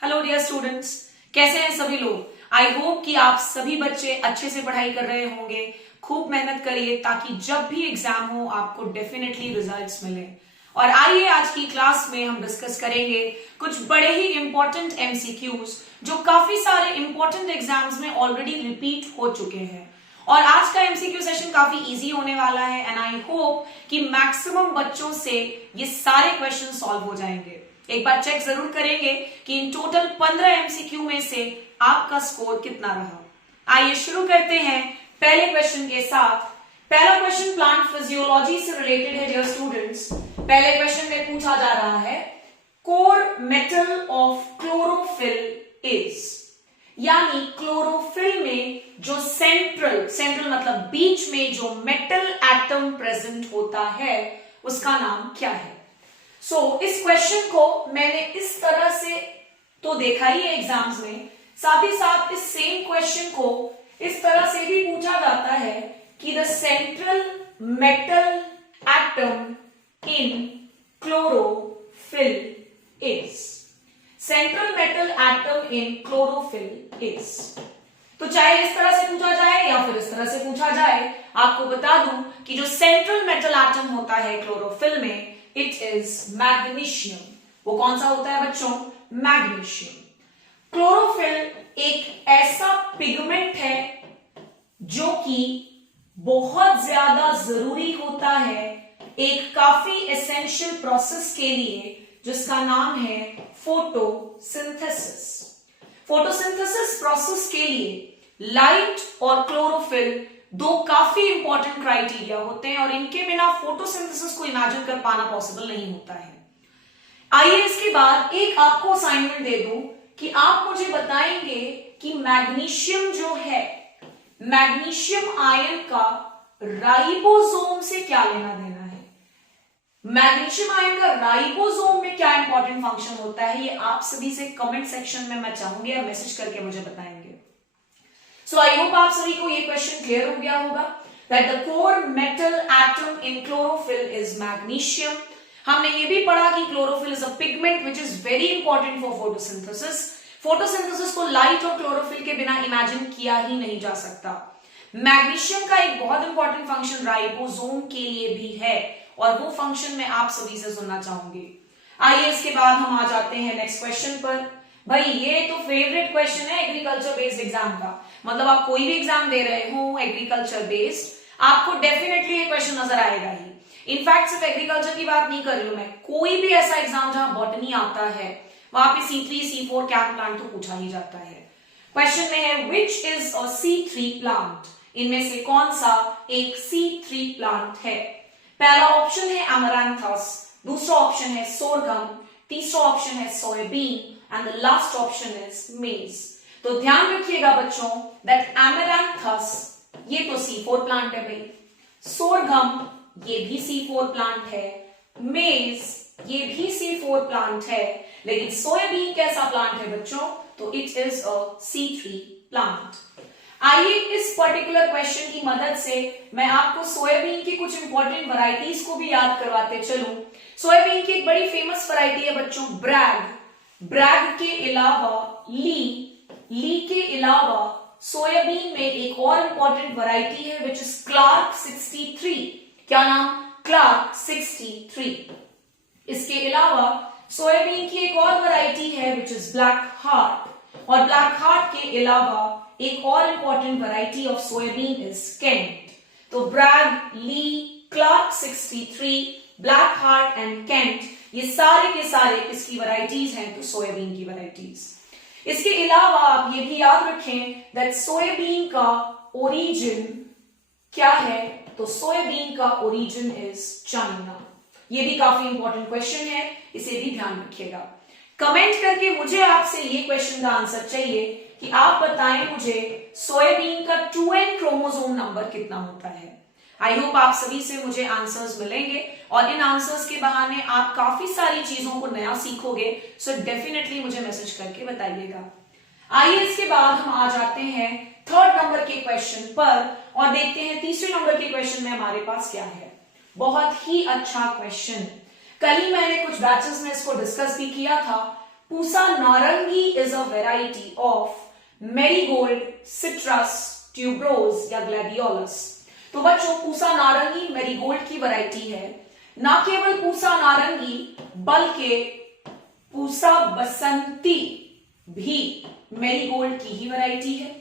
Hello dear students, कैसे हैं सभी लोग। आई होप कि आप सभी बच्चे अच्छे से पढ़ाई कर रहे होंगे। खूब मेहनत करिए ताकि जब भी एग्जाम हो आपको डेफिनेटली रिजल्ट्स मिले। और आइए आज की क्लास में हम डिस्कस करेंगे कुछ बड़े ही इंपॉर्टेंट एमसीक्यूज जो काफी सारे इंपॉर्टेंट एग्जाम्स में ऑलरेडी रिपीट हो चुके हैं। और आज का एमसीक्यू सेशन काफी इजी होने वाला है एंड आई होप कि मैक्सिमम बच्चों से ये सारे क्वेश्चन सॉल्व हो जाएंगे। एक बार चेक जरूर करेंगे कि इन टोटल 15 एमसीक्यू में से आपका स्कोर कितना रहा। आइए शुरू करते हैं पहले क्वेश्चन के साथ। पहला क्वेश्चन प्लांट फिजियोलॉजी से रिलेटेड है डियर स्टूडेंट्स। पहले क्वेश्चन में पूछा जा रहा है core metal of chlorophyll is, यानी क्लोरोफिल में जो सेंट्रल मतलब बीच में जो मेटल एटम प्रेजेंट होता है उसका नाम क्या है। इस क्वेश्चन को मैंने इस तरह से तो देखा ही है एग्जाम्स में, साथ ही साथ इस सेम क्वेश्चन को इस तरह से भी पूछा जाता है कि the central metal atom in chlorophyll is. Central metal atom in chlorophyll is. तो चाहे इस तरह से पूछा जाए या फिर इस तरह से पूछा जाए, आपको बता दूं कि जो सेंट्रल मेटल एटम होता है क्लोरोफिल में, इट इज मैग्नीशियम। वो कौन सा होता है बच्चों? मैग्नीशियम। क्लोरोफिल एक ऐसा पिगमेंट है जो कि बहुत ज्यादा जरूरी होता है एक काफी एसेंशियल प्रोसेस के लिए जिसका नाम है फोटोसिंथेसिस। फोटोसिंथेसिस प्रोसेस के लिए लाइट और क्लोरोफिल दो काफी इंपॉर्टेंट क्राइटेरिया होते हैं और इनके बिना फोटोसिंथेसिस को इमेजिन कर पाना पॉसिबल नहीं होता है। आइए इसके बाद एक आपको असाइनमेंट दे दूं कि आप मुझे बताएंगे कि मैग्नीशियम जो है, मैग्नीशियम आयन का राइबोसोम से क्या लेना देना है। मैग्नीशियम आयन का राइबोसोम में क्या इंपॉर्टेंट फंक्शन होता है, ये आप सभी से कमेंट सेक्शन में मैं चाहूंगी या मैसेज करके मुझे बताएंगे। सो आई होप आप सभी को ये क्वेश्चन क्लियर हो गया होगा that the core metal atom in chlorophyll is magnesium. हमने ये भी पढ़ा कि chlorophyll is a pigment which is very important for photosynthesis. Photosynthesis को लाइट और क्लोरोफिल के बिना इमेजिन किया ही नहीं जा सकता। मैग्नीशियम का एक बहुत इंपॉर्टेंट फंक्शन राइबोसोम के लिए भी है और वो फंक्शन मैं आप सभी से सुनना चाहूंगी। आइए इसके बाद हम आ जाते हैं नेक्स्ट क्वेश्चन पर। भाई ये तो फेवरेट क्वेश्चन है एग्रीकल्चर बेस्ड एग्जाम का। मतलब आप कोई भी एग्जाम दे रहे हो एग्रीकल्चर बेस्ड, आपको डेफिनेटली ये क्वेश्चन नजर आएगा ही। इनफैक्ट सिर्फ एग्रीकल्चर की बात नहीं कर रही हूं मैं, कोई भी ऐसा एग्जाम जहां बॉटनी आता है वहां पे C3 C4 कैंप प्लांट तो पूछा ही जाता है। क्वेश्चन में है which is a C3 plant. इनमें से कौन सा एक C3 प्लांट है। पहला ऑप्शन है अमरांथस, दूसरा ऑप्शन है सोरगम, तीसरा ऑप्शन है soybean and the last option is मेज। तो ध्यान रखिएगा बच्चों दैट अमरांथस ये तो C4 प्लांट है भाई, सोरगम ये भी C4 प्लांट है, मेज ये भी C4 प्लांट है, लेकिन सोयाबीन कैसा प्लांट है बच्चों? तो it is a C3 plant. आइए इस पर्टिकुलर क्वेश्चन की मदद से मैं आपको सोयाबीन की कुछ इंपॉर्टेंट वैरायटीज को भी याद करवाते चलूं। सोयाबीन की एक बड़ी फेमस वैरायटी है बच्चों ब्रैग। ब्रैग के अलावा ली के अलावा सोयाबीन में एक और इंपॉर्टेंट वैरायटी है विच इज क्लार्क 63। क्या नाम? क्लार्क 63। इसके अलावा सोयाबीन की एक और वैरायटी है विच इज ब्लैक हार्ट, और ब्लैक हार्ट के अलावा एक और important variety of soybean is Kent. तो Bragg, Lee, Clark 63, Black Heart and Kent ये सारे के सारे किसकी वैरायटीज हैं? तो सोयाबीन की वैरायटीज। इसके अलावा आप ये भी याद रखें दैट सोयाबीन का ओरिजिन क्या है? तो सोयाबीन का ओरिजिन इज चाइना। ये भी काफी इंपॉर्टेंट क्वेश्चन है, इसे भी ध्यान रखिएगा। कमेंट करके मुझे आपसे ये क्वेश्चन का आंसर चाहिए कि आप बताएं मुझे सोयाबीन का 2n क्रोमोसोम नंबर कितना होता है। आई होप आप सभी से मुझे आंसर्स मिलेंगे और इन आंसर्स के बहाने आप काफी सारी चीजों को नया सीखोगे। सो डेफिनेटली मुझे मैसेज करके बताइएगा। आइए इसके बाद हम आ जाते हैं थर्ड नंबर के क्वेश्चन पर और देखते हैं तीसरे नंबर के क्वेश्चन में हमारे पास क्या है। बहुत ही अच्छा क्वेश्चन। कल ही मैंने कुछ बैचेस में इसको डिस्कस भी किया था। पूसा नारंगी is a variety of marigold, citrus, tuberose या ग्लैडियोलस। तो बच्चों पूसा नारंगी मैरीगोल्ड की वैरायटी है। ना केवल पूसा नारंगी बल्कि पूसा बसंती भी मैरीगोल्ड की ही वैरायटी है।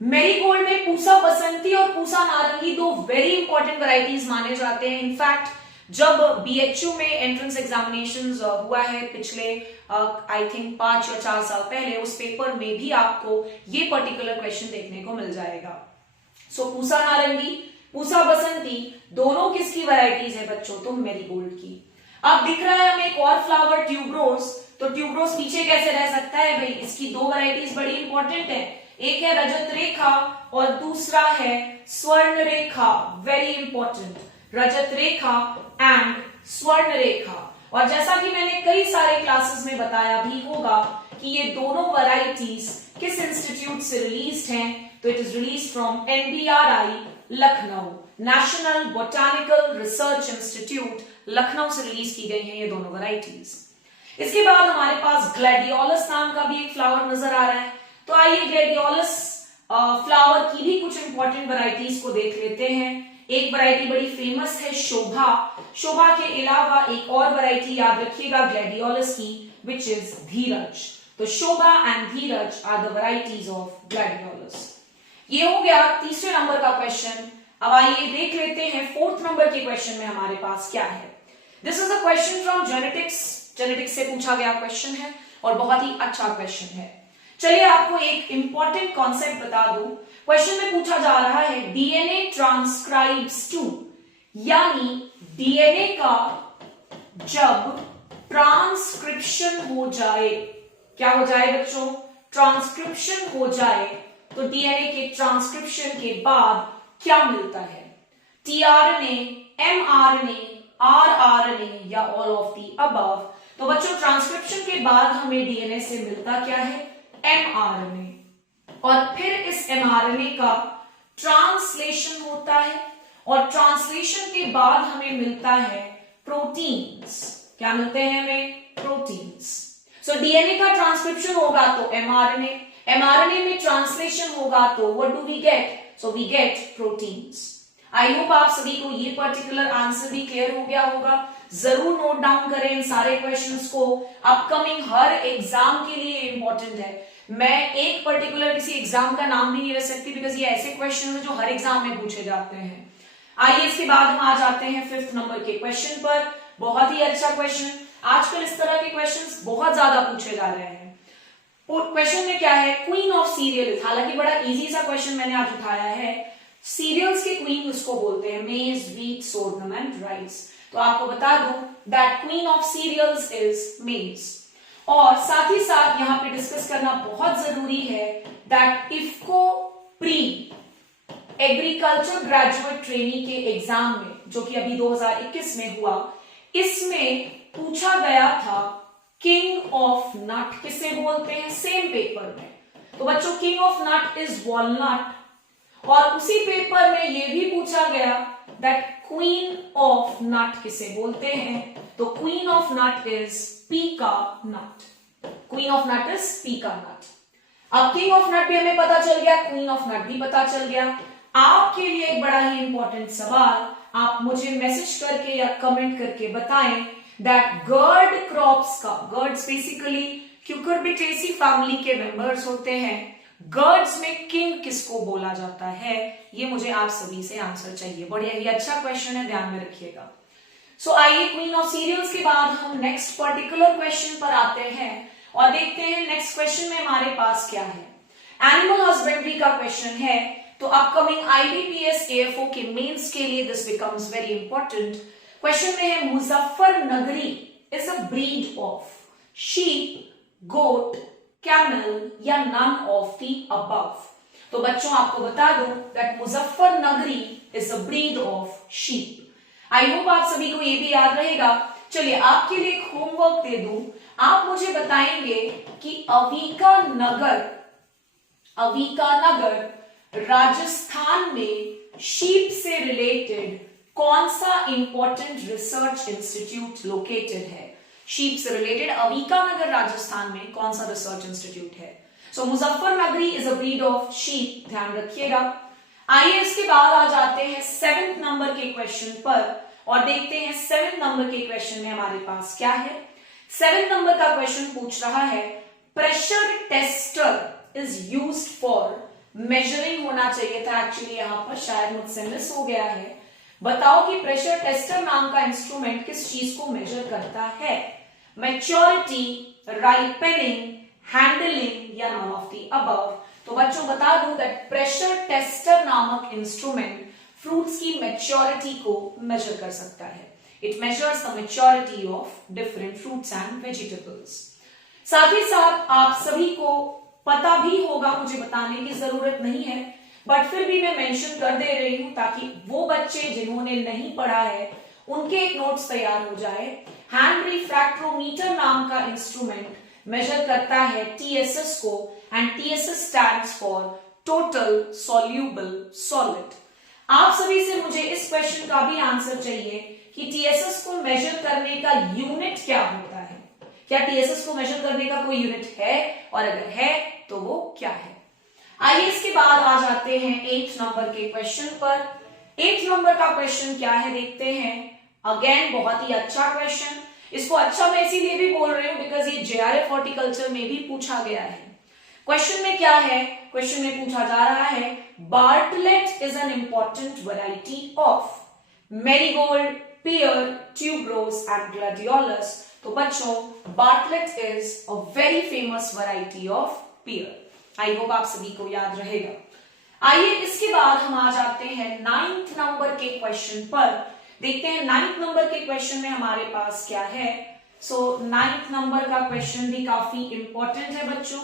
मैरीगोल्ड में पूसा बसंती और पूसा नारंगी दो वेरी इंपॉर्टेंट वैरायटीज माने जाते हैं। इनफैक्ट जब बीएचयू में एंट्रेंस एग्जामिनेशंस हुआ है पिछले आई थिंक 5 या 4 साल पहले, उस पेपर में भी आपको ये पर्टिकुलर क्वेश्चन देखने को मिल जाएगा। सो पूसा नारंगी, पूसा बसंती दोनों किसकी वैरायटीज है बच्चों? तो मैरीगोल्ड की। अब दिख रहा है हमें एक और फ्लावर ट्यूबरोज, तो ट्यूबरोज पीछे कैसे रह सकता है भाई? इसकी दो वैरायटीज बड़ी इंपॉर्टेंट है, एक है रजत रेखा और दूसरा है Swarna Rekha. Very important, Rajat Rekha and Swarna Rekha. और जैसा कि मैंने कई सारे क्लासेस में बताया भी होगा कि ये दोनों वैरायटीज किस इंस्टीट्यूट से रिलीज्ड हैं? तो it is release from NBRI Lucknow, national botanical research institute Lucknow से रिलीज की गई हैं ये दोनों वैरायटीज। इसके बाद हमारे पास ग्लैडियोलस नाम का भी एक फ्लावर नजर आ रहा है। तो आइए ग्लैडियोलस फ्लावर की भी कुछ इंपॉर्टेंट वैरायटीज को देख लेते हैं। एक वैरायटी बड़ी फेमस है शोभा। शोभा के अलावा एक और वैरायटी याद रखिएगा ग्लैडियोलस की, विच इज धीरज। तो Shobha and Dheeraj are the varieties of gladiolus. ये हो गया तीसरे नंबर का क्वेश्चन। अब आइए देख लेते हैं फोर्थ नंबर के क्वेश्चन में हमारे पास क्या है। This is a question from genetics. Genetics से पूछा गया क्वेश्चन है और बहुत ही अच्छा क्वेश्चन है। चलिए आपको एक इंपॉर्टेंट कॉन्सेप्ट बता दूं। क्वेश्चन में पूछा जा रहा है डीएनए ट्रांसक्राइब्स टू, यानी डीएनए का जब ट्रांसक्रिप्शन हो जाए, क्या हो जाए बच्चों? ट्रांसक्रिप्शन हो जाए तो डीएनए के ट्रांसक्रिप्शन के बाद क्या मिलता है? टीआरएनए, एमआरएनए, आरआरएनए या ऑल ऑफ दी अबव। तो बच्चों ट्रांसक्रिप्शन के बाद हमें डीएनए से मिलता क्या है? एमआरएनए। और फिर इस एमआरएनए का ट्रांसलेशन होता है और ट्रांसलेशन के बाद हमें मिलता है प्रोटीन्स। क्या मिलते हैं हमें? प्रोटीन्स। सो डीएनए का ट्रांसक्रिप्शन होगा तो एमआरएनए, एमआरएनए में ट्रांसलेशन होगा तो what do we get? So we get proteins. I hope आप सभी को ये पर्टिकुलर आंसर भी क्लियर हो गया होगा। जरूर नोट डाउन करें इन सारे क्वेश्चंस को, अपकमिंग हर एग्जाम के लिए इंपॉर्टेंट है। मैं एक पर्टिकुलर किसी एग्जाम का नाम भी नहीं ले सकती बिकॉज ये ऐसे क्वेश्चन है जो हर एग्जाम में पूछे जाते हैं। आइए इसके बाद हम आ जाते हैं फिफ्थ नंबर के क्वेश्चन पर। बहुत ही अच्छा क्वेश्चन। आजकल इस तरह के क्वेश्चंस बहुत ज्यादा पूछे जा रहे हैं। क्वेश्चन में क्या है? Queen of serial. हालांकि बड़ा इजी सा क्वेश्चन मैंने आज उठाया है। सीरियल्स के क्वीन उसको बोलते हैं, मेज, व्हीट, सोर्गनम एंड राइस। तो आपको बता दूं that queen of cereals is maize. और साथ ही साथ यहां पे डिस्कस करना बहुत जरूरी है that IFFCO pre agriculture graduate trainee के एग्जाम में, जो कि अभी 2021 में हुआ, इसमें पूछा गया था किंग ऑफ नट किसे बोलते हैं? सेम पेपर में। तो बच्चों king of nut is walnut. और उसी पेपर में यह भी पूछा गया दैट क्वीन ऑफ नट किसे बोलते हैं? तो क्वीन ऑफ नट इज पीका नट। क्वीन ऑफ नट इज पीका नट। अब किंग ऑफ नट भी हमें पता चल गया, क्वीन ऑफ नट भी पता चल गया। आपके लिए एक बड़ा ही इंपॉर्टेंट सवाल, आप मुझे मैसेज करके या कमेंट करके बताएं दैट गर्ड क्रॉप्स का, गर्ड्स बेसिकली क्यूकरबिटेसी फैमिली के मेंबर्स होते हैं, गर्ड्स में किंग किसको बोला जाता है? ये मुझे आप सभी से आंसर चाहिए। बढ़िया, ये अच्छा क्वेश्चन है, ध्यान में रखिएगा। सो आइए क्वीन ऑफ सीरियल्स के बाद हम नेक्स्ट पर्टिकुलर क्वेश्चन पर आते हैं और देखते हैं नेक्स्ट क्वेश्चन में हमारे पास क्या है। एनिमल हस्बेंड्री का क्वेश्चन है। तो अपकमिंग IBPS AFO के मेंस के लिए this becomes very important. Question में है Muzaffarnagari is a breed of sheep, goat, camel or none of the above. तो बच्चों आपको बता दूं that Muzaffarnagari is a breed of sheep. I hope आप सभी को ये भी याद रहेगा। चलिए आपके लिए एक होमवर्क दे दूं। आप मुझे बताएंगे कि अविका नगर राजस्थान में शीप से रिलेटेड कौन सा इंपॉर्टेंट रिसर्च इंस्टीट्यूट लोकेटेड है? शीप से रिलेटेड अविका नगर राजस्थान में कौन सा रिसर्च इंस्टीट्यूट है? So Muzaffarnagari is a breed of sheep, ध्यान रखिएगा। आइए इसके बाद आ जाते हैं 7th नंबर के क्वेश्चन पर और देखते हैं 7th नंबर के क्वेश्चन में हमारे पास क्या है। 7th नंबर का क्वेश्चन पूछ रहा है pressure tester is used for measuring, होना चाहिए था एक्चुअली, यहां पर शायद मुझसे मिस हो गया है। बताओ कि प्रेशर टेस्टर नाम का इंस्ट्रूमेंट किस चीज को मेजर करता है? मैच्योरिटी, राइपनिंग, हैंडलिंग या नॉन ऑफ द अबव। तो बच्चों बता दूं दैट प्रेशर टेस्टर नामक इंस्ट्रूमेंट फ्रूट्स की मैच्योरिटी को मेजर कर सकता है। It measures the maturity of different fruits and vegetables. साथ ही साथ आप सभी को पता भी होगा, मुझे बताने की जरूरत नहीं है, बट फिर भी मैं मेंशन कर दे रही हूं ताकि वो बच्चे जिन्होंने नहीं पढ़ा है उनके एक नोट्स तैयार हो जाए। हैंड रिफ्रैक्ट्रोमीटर नाम का इंस्ट्रूमेंट मेजर करता है टीएसएस को, and TSS stands for total soluble solid. आप सभी से मुझे इस क्वेश्चन का भी आंसर चाहिए कि टीएसएस को मेजर करने का यूनिट क्या होता है? क्या टीएसएस को मेजर करने का कोई यूनिट है, और अगर है तो वो क्या है? आइए इसके बाद आ जाते हैं 8th नंबर के क्वेश्चन पर। 8th नंबर का क्वेश्चन क्या है देखते हैं। अगेन बहुत ही अच्छा क्वेश्चन, इसको अच्छा मैं इसीलिए भी बोल रही हूं बिकॉज ये जेआरएफ हॉर्टिकल्चर में भी पूछा गया है। क्वेश्चन में क्या है? क्वेश्चन में पूछा जा रहा है Bartlett is an important variety of marigold, pear, tuberose and gladiolus. तो बच्चों Bartlett is a very famous variety of pear. I hope आप सभी को याद रहेगा। आइए इसके बाद हम आ जाते हैं 9th नंबर के क्वेश्चन पर। देखते हैं 9th नंबर के क्वेश्चन में हमारे पास क्या है। सो 9th नंबर का क्वेश्चन भी काफी इंपॉर्टेंट है बच्चों।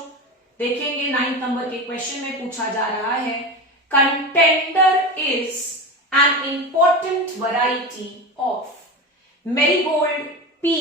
देखेंगे 9th नंबर के क्वेश्चन में पूछा जा रहा है contender is an important variety of marigold, P,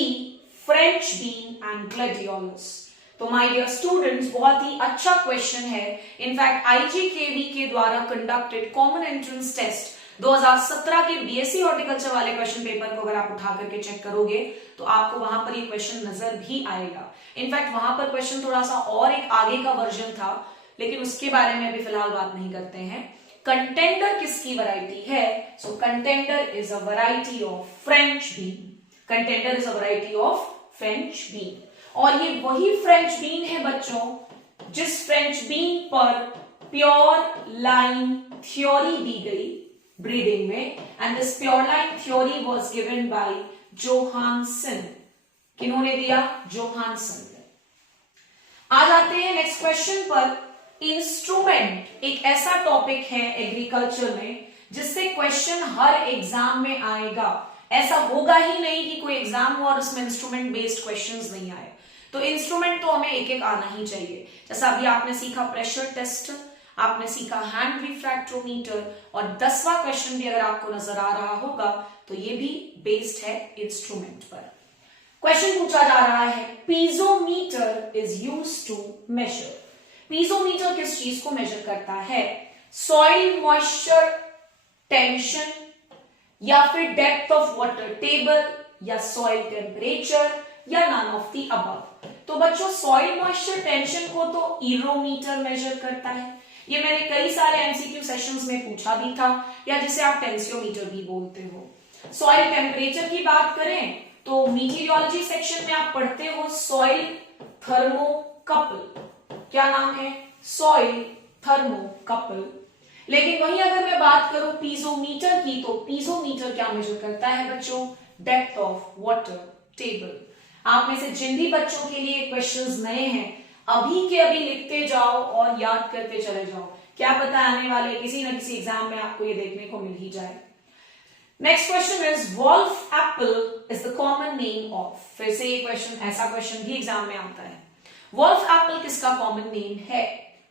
French bean and gladiolus. तो माय डियर स्टूडेंट्स बहुत ही अच्छा क्वेश्चन है। इनफैक्ट आईजीकेवी के द्वारा कंडक्टेड कॉमन एंट्रेंस टेस्ट 2017 के बीएससी हॉर्टिकल्चर वाले क्वेश्चन पेपर को अगर आप उठा करके चेक करोगे तो आपको वहां पर ये क्वेश्चन नजर भी आएगा। इनफैक्ट वहां पर क्वेश्चन थोड़ा सा और एक आगे का वर्जन था, लेकिन उसके बारे में अभी फिलहाल बात नहीं करते हैं। कंटेंडर किसकी वैरायटी है? So contender is a variety of French bean. Contender is a variety of French bean, और ये वही फ्रेंच बीन है बच्चों जिस फ्रेंच बीन पर प्योर लाइन थ्योरी दी गई ब्रीडिंग में, and this pure line theory was given by Johannsen. किन्होंने दिया? जोहानसन ने। आ जाते हैं नेक्स्ट क्वेश्चन पर। इंस्ट्रूमेंट एक ऐसा टॉपिक है एग्रीकल्चर में जिससे क्वेश्चन हर एग्जाम में आएगा। ऐसा होगा ही नहीं कि कोई एग्जाम हो और उसमें इंस्ट्रूमेंट बेस्ड क्वेश्चंस नहीं आए। तो इंस्ट्रूमेंट तो हमें एक एक आना ही चाहिए। जैसा अभी आपने सीखा प्रेशर टेस्ट, आपने सीखा हैंड रिफ्रैक्ट्रोमीटर, और 10वां क्वेश्चन भी अगर आपको नजर आ रहा होगा तो ये भी बेस्ड है इंस्ट्रूमेंट पर। क्वेश्चन पूछा जा रहा है piezometer is used to measure. Piezometer किस चीज को मेजर करता है? सॉइल मॉइस्चर टेंशन, या फिर डेप्थ ऑफ वाटर टेबल, या सॉइल टेम्परेचर, या नन ऑफ द अबव। तो बच्चों सॉइल मॉइस्चर टेंशन को तो ईरोमीटर मेजर करता है। ये मैंने कई सारे एमसीक्यू सेशंस में पूछा भी था, या जिसे आप टेंसियोमीटर भी बोलते हो। सॉइल टेम्परेचर की बात करें तो मीटीरियोलॉजी सेक्शन में आप पढ़ते हो सॉइल थर्मोकपल। क्या नाम है? Soil thermocouple. लेकिन वहीं अगर मैं बात करूं पीजोमीटर की, तो पीजोमीटर क्या मेजर करता है बच्चों? Depth of water table. आप में से जिन भी बच्चों के लिए क्वेश्चंस नए हैं अभी के अभी लिखते जाओ और याद करते चले जाओ, क्या पता आने वाले किसी न किसी एग्जाम में आपको ये देखने को मिल ही जाए। Next question is wolf apple is the common name of. फिर से ये क्वेश्चन, ऐसा क्वेश्चन भी एग्जाम में आता है। वॉल्फ एप्पल किसका कॉमन नेम है?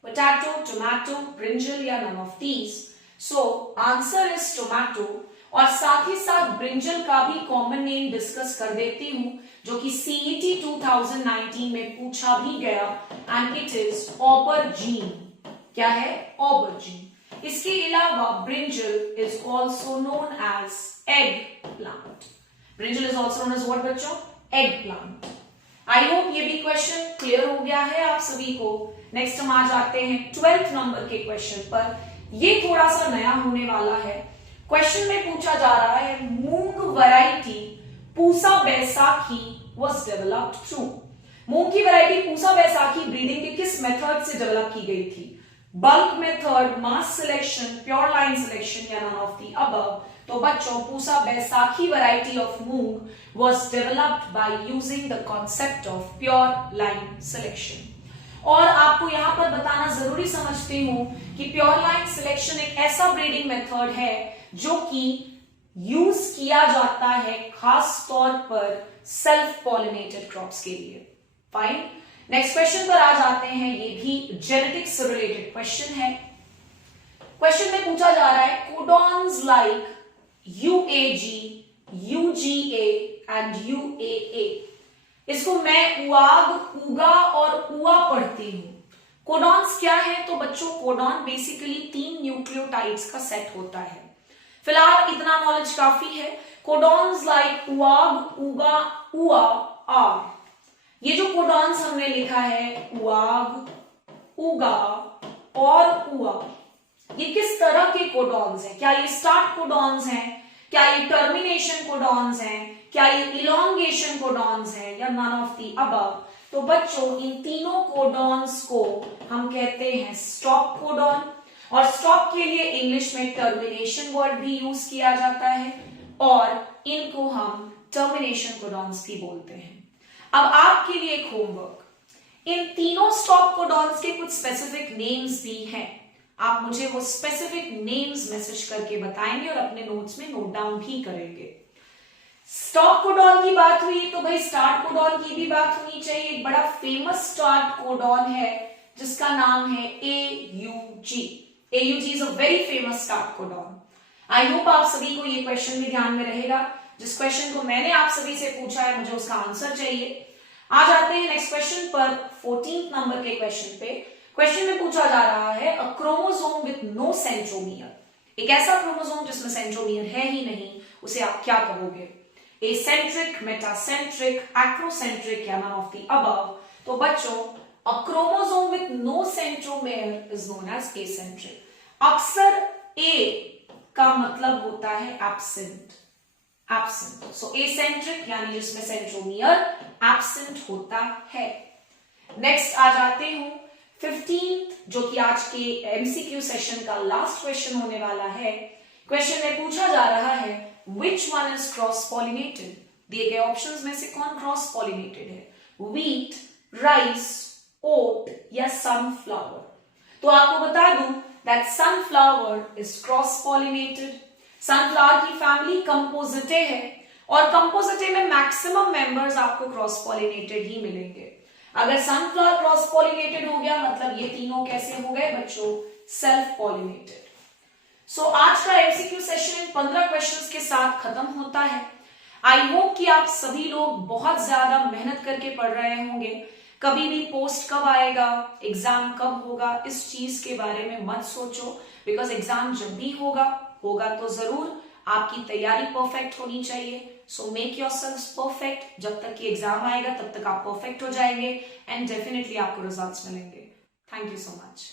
पोटैटो, टोमेटो, ब्रिंजल, या none of these. So answer is tomato. और साथ ही साथ ब्रिंजल का भी कॉमन नेम डिस्कस कर देती हूं जो कि सीईटी 2019 में पूछा भी गया, एंड इट इज ऑबरजीन। क्या है? ऑबरजीन। इसके अलावा brinjal is also known as egg plant. Brinjal is also known as what बच्चों? Egg plant. आई होप ये भी क्वेश्चन क्लियर हो गया है आप सभी को। नेक्स्ट हम आ जाते हैं 12th नंबर के क्वेश्चन पर। ये थोड़ा सा नया होने वाला है। क्वेश्चन में पूछा जा रहा है moong variety Pusa Baisakhi was developed through. मूंग की वैरायटी पूसा बैसाखी ब्रीडिंग के किस मेथड से डेवलप की गई थी? बल्क मेथड, मास सिलेक्शन, प्योर लाइन सिलेक्शन या नन ऑफ द अबव। तो बच्चों Pusa Baisakhi variety of moong was developed by using the concept of pure line selection. और आपको यहां पर बताना जरूरी समझती हूं कि प्योर लाइन सिलेक्शन एक ऐसा ब्रीडिंग मेथड है जो कि यूज किया जाता है खास तौर पर सेल्फ पॉलिनेटेड क्रॉप्स के लिए। फाइन, नेक्स्ट क्वेश्चन पर आ जाते हैं। ये भी जेनेटिक्स से रिलेटेड क्वेश्चन है। क्वेश्चन में पूछा जा रहा है codons like UAG, UGA and UAA। इसको मैं उआग, उगा और उआ पढ़ती हूं। कोडॉन्स क्या है? तो बच्चों कोडॉन बेसिकली 3 न्यूक्लियोटाइड्स का सेट होता है। फिलहाल इतना नॉलेज काफी है। कोडॉन्स लाइक उआग, उगा, उआ आर। ये जो कोडॉन्स हमने लिखा है उआग, उगा और उआ, ये किस तरह के कोडॉन्स हैं? क्या ये स्टार्ट कोडॉन्स हैं? क्या ये टर्मिनेशन कोडॉन्स हैं? क्या ये इलोंगेशन कोडॉन्स हैं या नन ऑफ द अबव? तो बच्चों इन तीनों कोडॉन्स को हम कहते हैं स्टॉप कोडॉन। और स्टॉप के लिए इंग्लिश में टर्मिनेशन वर्ड भी यूज किया जाता है और इनको हम टर्मिनेशन कोडॉन्स भी बोलते हैं। अब आपके लिए एक होमवर्क, इन तीनों स्टॉप कोडॉन्स के कुछ स्पेसिफिक नेम्स भी हैं। आप मुझे वो स्पेसिफिक नेम्स मैसेज करके बताएंगे और अपने नोट्स में नोट डाउन भी करेंगे। स्टॉप कोडॉन की बात हुई तो भाई स्टार्ट कोडॉन की भी बात होनी चाहिए। एक बड़ा फेमस स्टार्ट कोडॉन है जिसका नाम है AUG। AUG is a very famous start codon. I hope आप सभी को ये क्वेश्चन भी ध्यान में रहेगा। जिस क्वेश्चन को मैंने आप सभी से पूछा है मुझे उसका आंसर चाहिए। आ जाते हैं नेक्स्ट क्वेश्चन पर, 14th नंबर के क्वेश्चन पे। क्वेश्चन में पूछा जा रहा है a chromosome with no centromere. एक ऐसा क्रोमोसोम जिसमें सेंट्रोमियर है ही नहीं, उसे आप क्या कहोगे? एसेंट्रिक, मेटासेंट्रिक, एक्रोसेंट्रिक या नन ऑफ द अबव? तो बच्चों a chromosome with no centromere is known as acentric. अक्सर ए का मतलब होता है एब्सेंट। एब्सेंट, सो एसेंट्रिक यानी जिसमें सेंट्रोमियर एब्सेंट होता है। नेक्स्ट आ जाते हूं 15th, जो कि आज के MCQ सेशन का लास्ट क्वेश्चन होने वाला है। क्वेश्चन में पूछा जा रहा है which one is cross pollinated. दिए गए ऑप्शंस में से कौन क्रॉस पॉलिनेटेड है? व्हीट, राइस, ओट या सनफ्लावर? तो आपको बता दूं that sunflower is cross pollinated. Sunflower की फैमिली कंपोजिटे है और कंपोजिटे में मैक्सिमम मेंबर्स आपको क्रॉस पॉलिनेटेड ही मिलेंगे। अगर सनफ्लावर क्रॉस पॉलिनेटेड हो गया मतलब ये तीनों कैसे हो गए बच्चों? Self pollinated. सो आज का MCQ सेशन इन 15 क्वेश्चंस के साथ खत्म होता है। आई होप कि आप सभी लोग बहुत ज्यादा मेहनत करके पढ़ रहे होंगे। कभी भी पोस्ट कब आएगा, एग्जाम कब होगा, इस चीज के बारे में मत सोचो, बिकॉज एग्जाम जब भी होगा तो जरूर आपकी तैयारी परफेक्ट होनी चाहिए। So make yourselves perfect. जब तक कि एग्जाम आएगा तब तक आप परफेक्ट हो जाएंगे एंड डेफिनेटली आपको रिजल्ट्स मिलेंगे। Thank you so much.